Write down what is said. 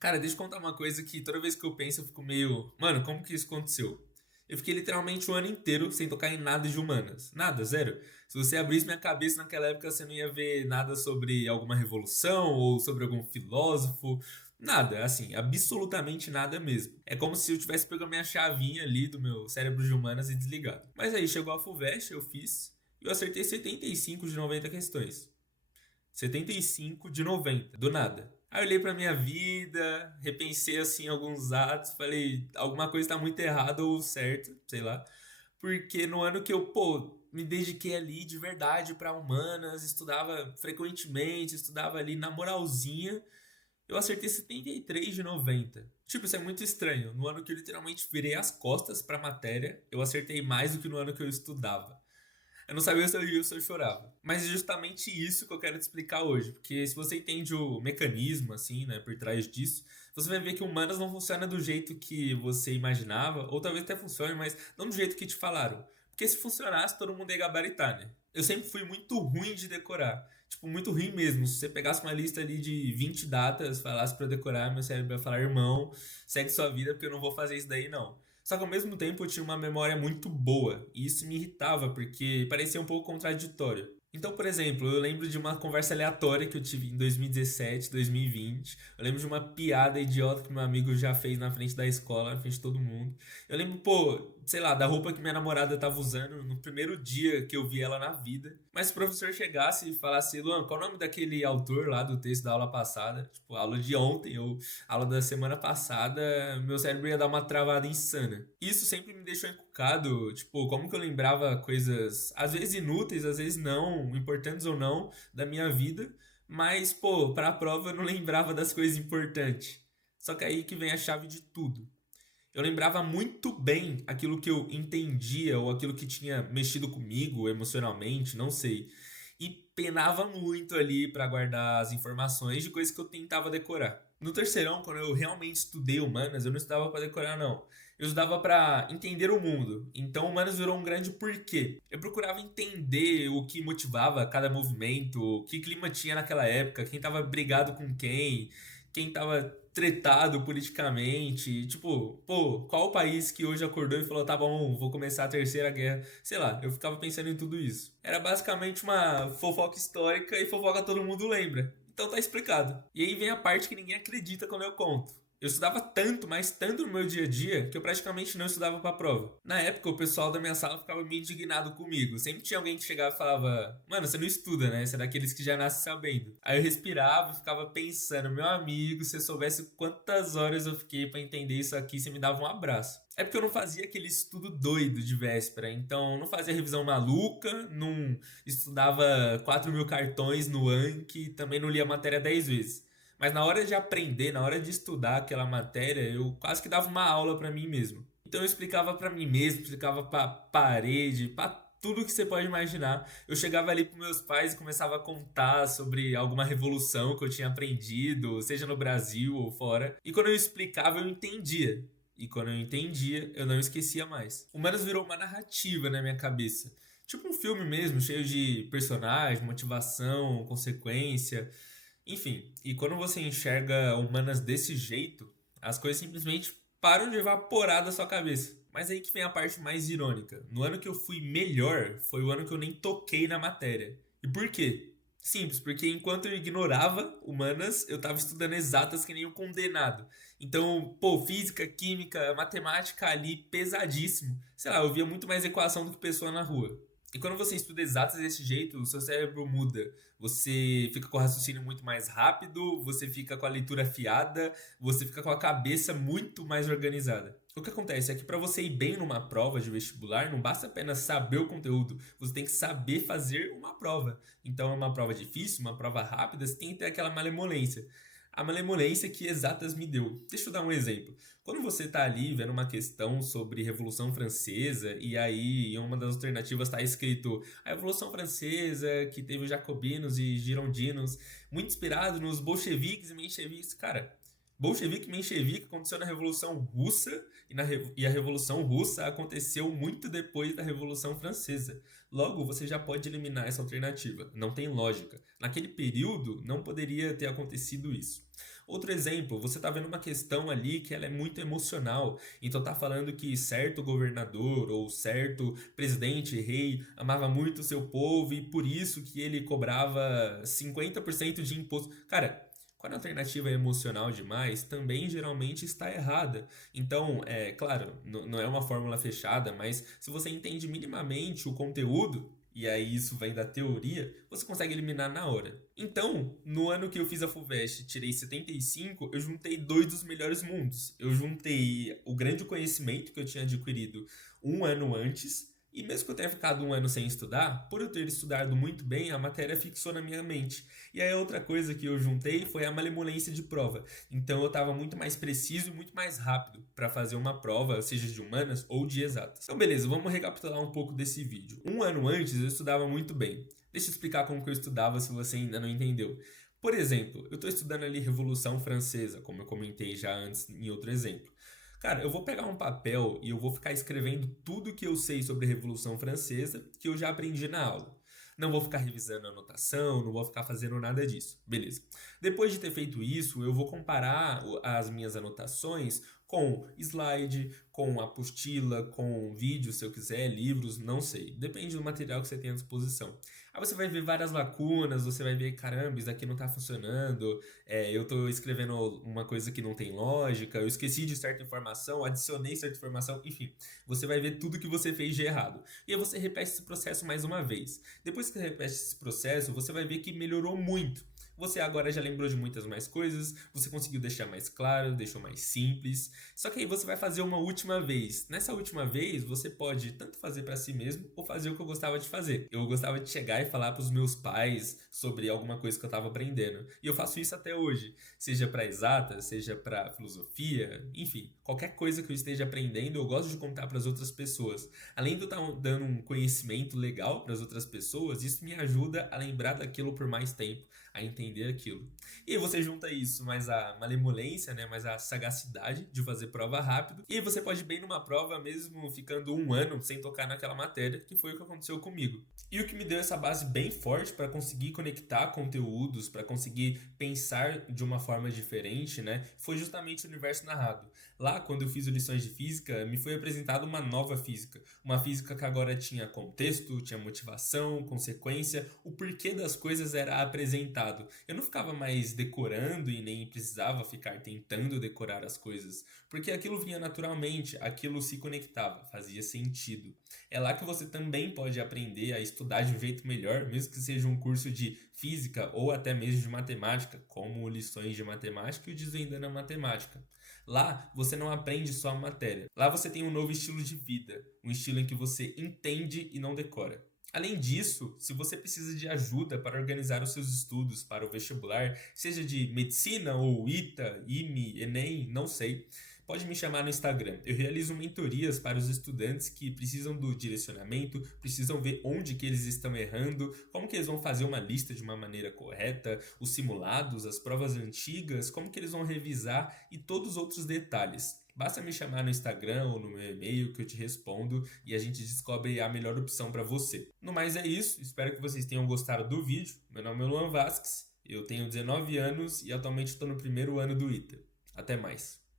Cara, deixa eu contar uma coisa que toda vez que eu penso eu fico meio. Mano, como que isso aconteceu? Eu fiquei literalmente um ano inteiro sem tocar em nada de humanas. Nada, zero. Se você abrisse minha cabeça naquela época, você não ia ver nada sobre alguma revolução ou sobre algum filósofo. Nada, assim, absolutamente nada mesmo. É como se eu tivesse pegado minha chavinha ali do meu cérebro de humanas e desligado. Mas aí chegou a FUVEST, eu fiz, e eu acertei 75 de 90 questões. 75 de 90 do nada. Aí eu olhei pra minha vida, repensei assim alguns atos, falei, alguma coisa tá muito errada ou certa, sei lá. Porque no ano que eu, me dediquei ali de verdade pra humanas, estudava frequentemente, estudava ali na moralzinha, eu acertei 73 de 90. Tipo, isso é muito estranho. No ano que eu literalmente virei as costas pra matéria, eu acertei mais do que no ano que eu estudava. Eu não sabia se eu ria ou se eu chorava. Mas é justamente isso que eu quero te explicar hoje. Porque se você entende o mecanismo, assim, né, por trás disso, você vai ver que humanas não funciona do jeito que você imaginava, ou talvez até funcione, mas não do jeito que te falaram. Porque se funcionasse, todo mundo ia gabaritar, né? Eu sempre fui muito ruim de decorar. Tipo, muito ruim mesmo. Se você pegasse uma lista ali de 20 datas, falasse pra eu decorar, meu cérebro ia falar, irmão, segue sua vida porque eu não vou fazer isso daí, não. Só que ao mesmo tempo eu tinha uma memória muito boa, e isso me irritava, porque parecia um pouco contraditório. Então, por exemplo, eu lembro de uma conversa aleatória que eu tive em 2017, 2020. Eu lembro de uma piada idiota que meu amigo já fez na frente da escola, na frente de todo mundo. Eu lembro, sei lá, da roupa que minha namorada tava usando no primeiro dia que eu vi ela na vida. Mas se o professor chegasse e falasse, Luan, qual é o nome daquele autor lá do texto da aula passada? Tipo, aula de ontem ou aula da semana passada, meu cérebro ia dar uma travada insana. Isso sempre me deixou encucado, tipo, como que eu lembrava coisas, às vezes inúteis, às vezes não, importantes ou não, da minha vida, mas, pra prova eu não lembrava das coisas importantes. Só que aí que vem a chave de tudo. Eu lembrava muito bem aquilo que eu entendia ou aquilo que tinha mexido comigo emocionalmente, não sei. E penava muito ali para guardar as informações de coisas que eu tentava decorar. No terceirão, quando eu realmente estudei humanas, eu não estudava para decorar não. Eu estudava para entender o mundo. Então, humanas virou um grande porquê. Eu procurava entender o que motivava cada movimento, que clima tinha naquela época, quem estava brigado com quem tava tretado politicamente. Tipo, qual o país que hoje acordou e falou, tá bom, vou começar a terceira guerra? Sei lá, eu ficava pensando em tudo isso. Era basicamente uma fofoca histórica e fofoca todo mundo lembra. Então tá explicado. E aí vem a parte que ninguém acredita quando eu conto. Eu estudava tanto, mas tanto no meu dia a dia, que eu praticamente não estudava pra prova. Na época, o pessoal da minha sala ficava meio indignado comigo. Sempre tinha alguém que chegava e falava: Mano, você não estuda, né? Você é daqueles que já nasce sabendo. Aí eu respirava e ficava pensando: Meu amigo, se eu soubesse quantas horas eu fiquei pra entender isso aqui, você me dava um abraço. É porque eu não fazia aquele estudo doido de véspera. Então, não fazia revisão maluca, não estudava 4.000 cartões no Anki, também não lia a matéria 10 vezes. Mas na hora de aprender, na hora de estudar aquela matéria, eu quase que dava uma aula pra mim mesmo. Então eu explicava pra mim mesmo, explicava pra parede, pra tudo que você pode imaginar. Eu chegava ali pros meus pais e começava a contar sobre alguma revolução que eu tinha aprendido, seja no Brasil ou fora. E quando eu explicava, eu entendia. E quando eu entendia, eu não esquecia mais. O Humanos virou uma narrativa na minha cabeça. Tipo um filme mesmo, cheio de personagem, motivação, consequência. Enfim, e quando você enxerga humanas desse jeito, as coisas simplesmente param de evaporar da sua cabeça. Mas aí que vem a parte mais irônica. No ano que eu fui melhor, foi o ano que eu nem toquei na matéria. E por quê? Simples, porque enquanto eu ignorava humanas, eu tava estudando exatas que nem um condenado. Então, física, química, matemática ali pesadíssimo. Sei lá, eu via muito mais equação do que pessoa na rua. E quando você estuda exatas desse jeito, o seu cérebro muda. Você fica com o raciocínio muito mais rápido, você fica com a leitura afiada, você fica com a cabeça muito mais organizada. O que acontece é que para você ir bem numa prova de vestibular, não basta apenas saber o conteúdo, você tem que saber fazer uma prova. Então é uma prova difícil, uma prova rápida, você tem que ter aquela malemolência. A malemolência que exatas me deu. Deixa eu dar um exemplo. Quando você está ali vendo uma questão sobre Revolução Francesa, e aí em uma das alternativas está escrito a Revolução Francesa, que teve os jacobinos e girondinos, muito inspirado nos bolcheviques e mencheviques, cara, Bolchevique e menchevique aconteceu na Revolução Russa e a Revolução Russa aconteceu muito depois da Revolução Francesa. Logo, você já pode eliminar essa alternativa. Não tem lógica. Naquele período, não poderia ter acontecido isso. Outro exemplo, você está vendo uma questão ali que ela é muito emocional. Então tá falando que certo governador ou certo presidente, rei, amava muito o seu povo e por isso que ele cobrava 50% de imposto. Cara, quando a alternativa é emocional demais, também geralmente está errada. Então, é claro, não é uma fórmula fechada, mas se você entende minimamente o conteúdo, e aí isso vem da teoria, você consegue eliminar na hora. Então, no ano que eu fiz a FUVEST e tirei 75, eu juntei dois dos melhores mundos. Eu juntei o grande conhecimento que eu tinha adquirido um ano antes, e mesmo que eu tenha ficado um ano sem estudar, por eu ter estudado muito bem, a matéria fixou na minha mente. E aí outra coisa que eu juntei foi a malemolência de prova. Então eu estava muito mais preciso e muito mais rápido para fazer uma prova, seja de humanas ou de exatas. Então beleza, vamos recapitular um pouco desse vídeo. Um ano antes eu estudava muito bem. Deixa eu explicar como que eu estudava se você ainda não entendeu. Por exemplo, eu estou estudando ali Revolução Francesa, como eu comentei já antes em outro exemplo. Cara, eu vou pegar um papel e eu vou ficar escrevendo tudo que eu sei sobre a Revolução Francesa que eu já aprendi na aula. Não vou ficar revisando a anotação, não vou ficar fazendo nada disso. Beleza. Depois de ter feito isso, eu vou comparar as minhas anotações com slide, com apostila, com vídeo, se eu quiser, livros, não sei. Depende do material que você tem à disposição. Aí você vai ver várias lacunas, você vai ver, caramba, isso daqui não tá funcionando, eu tô escrevendo uma coisa que não tem lógica, eu esqueci de certa informação, adicionei certa informação, enfim. Você vai ver tudo que você fez de errado. E aí você repete esse processo mais uma vez. Depois que você repete esse processo, você vai ver que melhorou muito. Você agora já lembrou de muitas mais coisas, você conseguiu deixar mais claro, deixou mais simples. Só que aí você vai fazer uma última vez. Nessa última vez, você pode tanto fazer para si mesmo ou fazer o que eu gostava de fazer. Eu gostava de chegar e falar para os meus pais sobre alguma coisa que eu estava aprendendo. E eu faço isso até hoje, seja para exata, seja para filosofia, enfim, qualquer coisa que eu esteja aprendendo, eu gosto de contar para as outras pessoas. Além de eu estar dando um conhecimento legal para as outras pessoas, isso me ajuda a lembrar daquilo por mais tempo, a entender aquilo. E aí você junta isso mais a malemolência, né, mais a sagacidade de fazer prova rápido. E aí você pode ir bem numa prova mesmo ficando um ano sem tocar naquela matéria, que foi o que aconteceu comigo. E o que me deu essa base bem forte para conseguir conectar conteúdos, para conseguir pensar de uma forma diferente, né, foi justamente o universo narrado. Lá, quando eu fiz lições de física, me foi apresentada uma nova física. Uma física que agora tinha contexto, tinha motivação, consequência, o porquê das coisas era apresentado. Eu não ficava mais decorando e nem precisava ficar tentando decorar as coisas, porque aquilo vinha naturalmente, aquilo se conectava, fazia sentido. É lá que você também pode aprender a estudar de um jeito melhor, mesmo que seja um curso de física ou até mesmo de matemática, como lições de matemática e o Desvendando a Matemática. Lá você não aprende só a matéria. Lá você tem um novo estilo de vida, um estilo em que você entende e não decora. Além disso, se você precisa de ajuda para organizar os seus estudos para o vestibular, seja de medicina ou ITA, IME, Enem, não sei, pode me chamar no Instagram. Eu realizo mentorias para os estudantes que precisam do direcionamento, precisam ver onde que eles estão errando, como que eles vão fazer uma lista de uma maneira correta, os simulados, as provas antigas, como que eles vão revisar e todos os outros detalhes. Basta me chamar no Instagram ou no meu e-mail que eu te respondo e a gente descobre a melhor opção para você. No mais é isso, espero que vocês tenham gostado do vídeo. Meu nome é Luan Vasques, eu tenho 19 anos e atualmente estou no primeiro ano do ITA. Até mais.